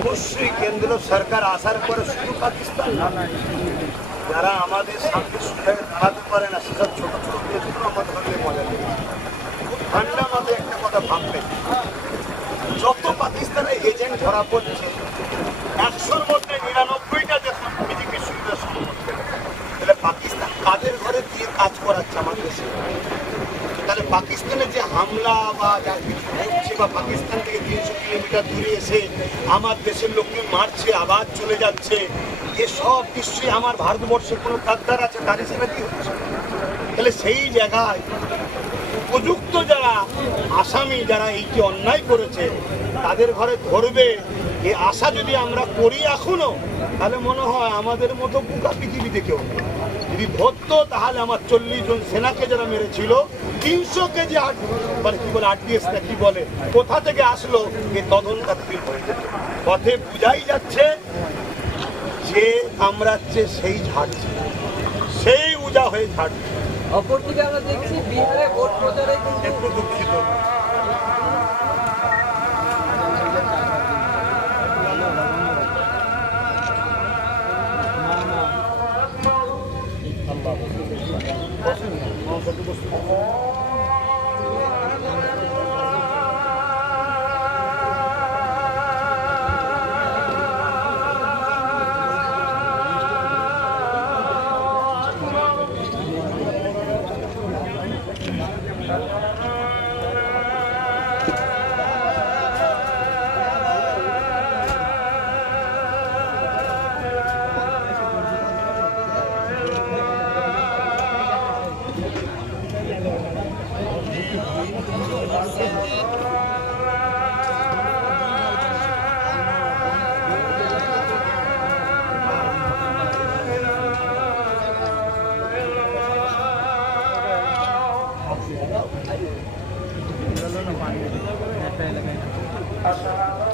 অবশ্যই কেন্দ্র সরকার আসার পরে শুধু পাকিস্তান যারা আমাদের সামনে সুখে দাঁড়াতে পারে না, সেসব ছোট ছোট দেশগুলো আমাদের হলে মজা নেই। খুব ঠান্ডা মাথায় একটা কথা ভাববে। যত পাকিস্তানের এজেন্ট ধরা পড়ছে, একশোর মধ্যে নিরানব্বইটা দেশ বিজেপি সুবিধা সম্পর্কে তাহলে পাকিস্তান কাদের ঘরে দিয়ে কাজ করাচ্ছে আমাদের দেশে? পাকিস্তানের যে হামলা বা যা কিছু হচ্ছে বা পাকিস্তান থেকে তিনশো কিলোমিটার দূরে এসে আমার দেশের লোককে মারছে, আবার চলে যাচ্ছে এসব নিশ্চয়ই আমার ভারতবর্ষের কোনো কাদ্দার আছে, তার হিসেবে কি হচ্ছে তাহলে সেই জায়গায় উপযুক্ত যারা আসামি, যারা এইটি অন্যায় করেছে, তাদের ঘরে ধরবে এ আশা যদি আমরা করি এখনও, তাহলে মনে হয় আমাদের মতো বুকা পৃথিবীতে কেউ নেই। যদি ধরতো তাহলে আমার চল্লিশ জন সেনাকে যারা মেরেছিল তিনশো কেজি আট মানে কি বলে আরডিএস না কি বলে কোথা থেকে আসলো এ তদন্ত হয়ে যেত পথে বুঝাই যাচ্ছে যে কামড়াচ্ছে সেই ঝাড়ছে। সেই উজা হয়ে ঝাড়ছে। অপরদিকে আমরা দেখছি বিহারে ভোট প্রচারে একটু দুঃখিত। একটা এলাকায়